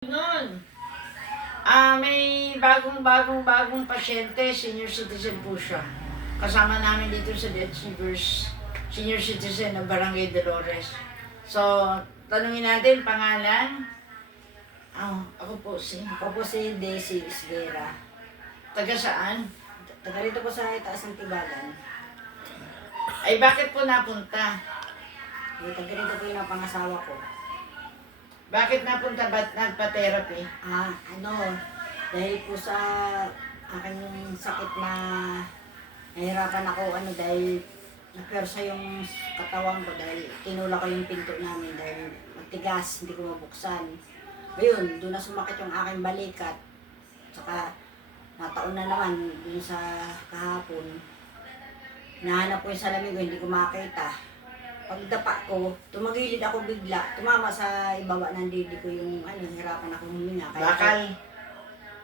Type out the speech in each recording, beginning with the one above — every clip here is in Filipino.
Noon, may bagong pasyente, senior citizen po siya. Kasama namin dito sa Dead Rivers, senior citizen ng Barangay Dolores. So, tanungin natin, pangalan? Ako po si Daisy Isguera. Taga saan? Taga rito po sa itaas ng Tibagan. Ay, bakit po napunta? Taga rito po yung pangasawa ko. Bakit napunta? Ba't nagpa-therapy? Dahil po sa aking sakit na nahirapan ako, dahil napersa yung katawan ko dahil tinula ko yung pinto namin dahil matigas, hindi ko mabuksan. Ngayon, doon na sumakit yung aking balikat. Saka nataon na naman dun sa kahapon. Nahanap ko yung salamin ko, hindi ko makita. Pagdapa ko, tumagilid ako bigla. Tumama sa ibaba ng didi ko yung hirapan ako huminga. Bakal?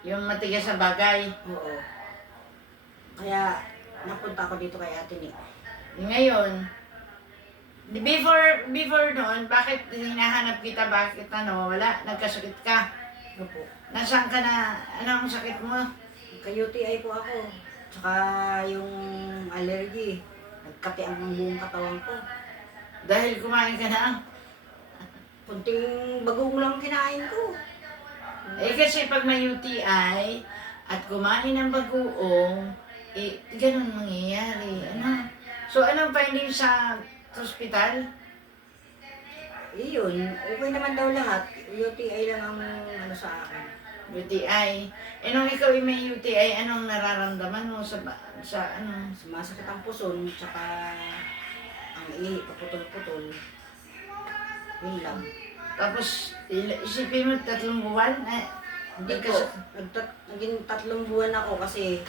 Yung matigas sa bagay? Oo. Kaya napunta ako dito kay Ate Nick. Ngayon, before noon, bakit hinahanap kita? Bakit wala? Nagkasakit ka? Opo. Nasaan ka na? Anong sakit mo? Ka-UTI po ako. Tsaka yung allergy. Nagkati ang buong katawan ko. Dahil kumain ka na? Kunting bagong lang kinain ko. Kasi pag may UTI at kumain ng bagoong, ganun mangyayari. So, anong finding sa hospital? Iyon, okay naman daw lahat. UTI lang ang sa akin. UTI. Nung ikaw ay may UTI, anong nararamdaman mo sa ano? Sumasakit ang puson, tsaka ang paputol-putol. Yun lang. Tapos, isipin mo 3 buwan? Hindi ko, naging 3 buwan ako kasi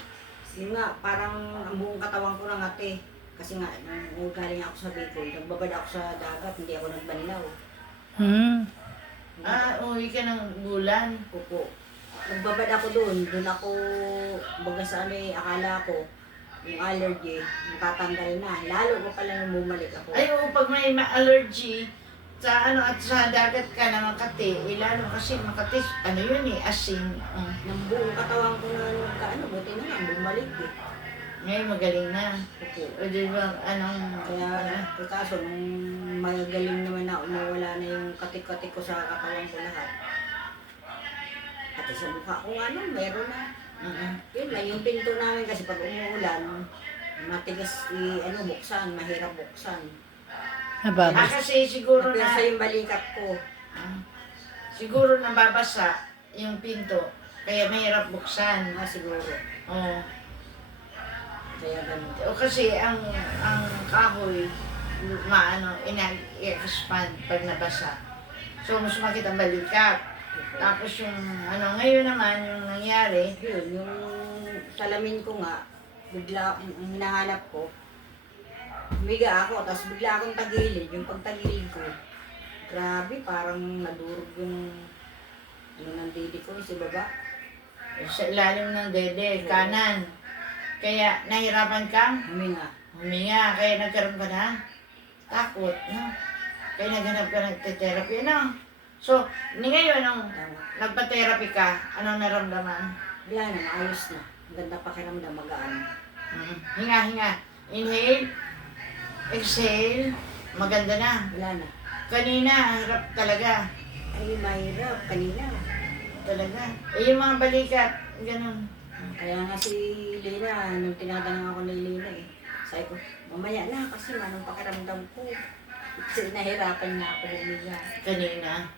yun nga, parang ang buong katawan ko nangati. Kasi nga, nung galing ako sa Bicol, nagbabad ako sa dagat, hindi ako nagbanlaw. Uwi ka ng bulan. Opo. Nagbabad ako doon ako, baga sa akala ko, yung allergy, natatanggal na. Lalo ko pala nung bumalik ako. Ay, pag may allergy, sa at sa dagat ka na Makati, lalo kasi Makati, asin. Nang buong katawan ko na buti na lang, bumalik eh. Ngayon magaling na. Opo. O di ba, Kaso, nung magaling naman na umawala na yung katik-katik ko sa katawan ko lahat. Pati sa mukha ko meron na. Yun lang, yung pinto namin kasi pag umuulan, matigas buksan, mahirap buksan. Kasi siguro Napirsa yung balikat ko. Siguro nababasa yung pinto, kaya mahirap buksan. Siguro. Oo. Kaya ganun. O kasi ang kahoy, ina-expand pag nabasa. So, mas makit ang balikat. Tapos yung, ngayon naman, yung nangyari, Yun, yung salamin ko nga, bigla, yung hinahanap ko, humiga ako, tapos bigla akong tagilid. Yung pagtagilid ko, grabe, parang nadurog yung, ng didi ko, sa baba. sa ilalim ng dede, kanan. Kaya nahirapan kang huminga, kaya nagkaroon ka na takot, no? Kaya naghanap ka ng therapy, So, ngayon, nung nagpa-therapy ka, anong naramdaman? Wala na, maayos na. Ganda pakiramdam, magaan. Hinga. Inhale, exhale, maganda na. Wala na. Kanina, ang hirap talaga. Ay, mahirap. Kanina. Talaga. Yung mga balikat, ganun. Kaya nga si Lina, nung tinatanong ako ni Lina sabi ko, mamaya na kasi anong pakiramdam ko. Kasi nahirapan na ako humiga. Kanina.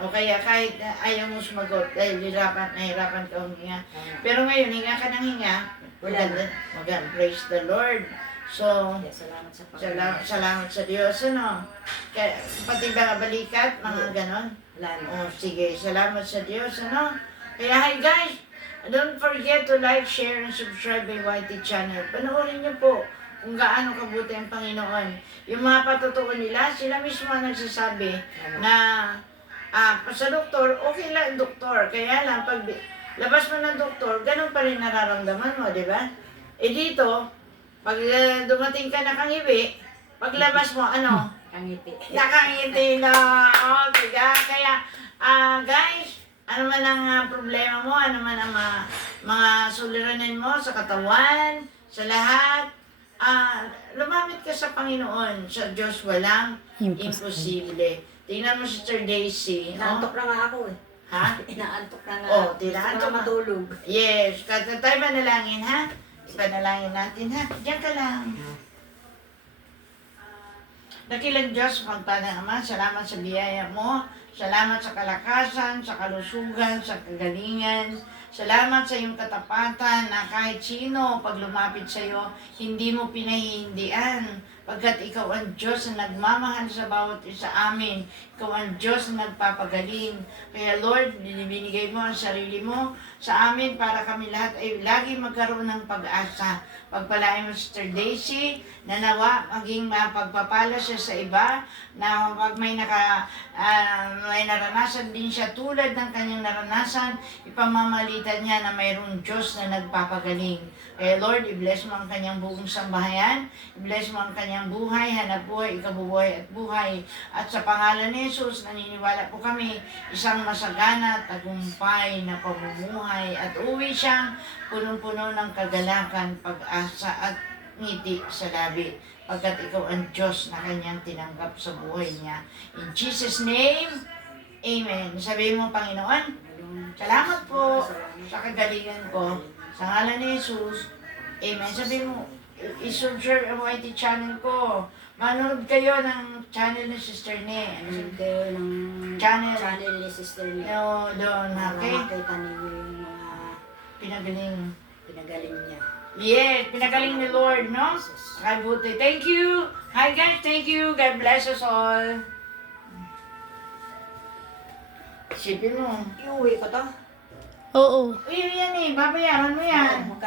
O kaya kahit ayaw mo sumagot dahil nahirapan ka huminga. Pero ngayon, hinga ka ng hinga. Maganda. Praise the Lord. So, Salamat sa Panginoon. salamat sa Diyos, Kaya, pati ba balikat, mga ganon? Wala na. Sige, salamat sa Diyos, Kaya, hi guys! Don't forget to like, share, and subscribe my YT channel. Panoorin niyo po kung gaano kabuti ang Panginoon. Yung mga patutuon nila, sila mismo ang nagsasabi na sa doktor, okay lang doktor. Kaya lang, pag labas mo ng doktor, ganun pa rin nararamdaman mo, di ba? Dito, pag dumating ka nakangiwi, paglabas mo, Kangiti. nakangiti na. Okay, kaya, guys, Ano man ang problema mo, ano man ang mga suliranin mo sa katawan, sa lahat, lumapit ka sa Panginoon. Sa Diyos walang imposible. Tingnan mo si Sir Daisy. Inaantok na nga ako eh. Ha? Inaantok na nga. Oh, Gusto ko tinaantok na ka. matulog. Yes. Tayo manalangin, ha? Ipanalangin natin, ha? Diyan ka lang. Dakilang Diyos, pagpanang Ama, salamat sa biyaya mo. Salamat sa kalakasan, sa kalusugan, sa kagalingan. Salamat sa iyong katapatan na kahit sino pag lumapit sa iyo, hindi mo pinahihindian. Pagkat ikaw ang Diyos na nagmamahal sa bawat isa amin. Ikaw ang Diyos na nagpapagaling. Kaya Lord, binibigay mo ang sarili mo sa amin para kami lahat ay lagi magkaroon ng pag-asa. Pagpalain mo si Sister Daisy, na nawa maging mapagpapala siya sa iba, na pag may naranasan din siya tulad ng kanyang naranasan, ipamamalitan niya na mayroong Diyos na nagpapagaling. Kaya Lord, i-bless mo ang kanyang buong sambahayan, i-bless mo ang kanyang buhay, hanap buhay, ikabubuhay at buhay. At sa pangalan ni Jesus, naniniwala po kami, isang masagana, tagumpay na pamumuhay at uwi siyang punong-puno ng kagalakan, pag-asa at ngiti sa labi. Pagkat ikaw ang Diyos na kanyang tinanggap sa buhay niya. In Jesus' name, Amen. Sabihin mo, Panginoon, salamat po sa kagalingan ko. Sa ngalan ni Jesus, Amen. Sabihin mo, i-subscribe ang YT channel ko. Manood kayo ng channel ni Sister Ne. Nanood kayo ng Channel. channel ni Sister Lee. No, doon, Para okay? makita niyo yung mga Pinagaling. pinagaling niya. Yes, pinagaling ni Lord, no? Kay buti. Thank you. Hi guys, thank you. God bless us all. Sipin mo. Iuwi ko to. Oo. Uy, yan eh. Babayaran mo yan. Magka-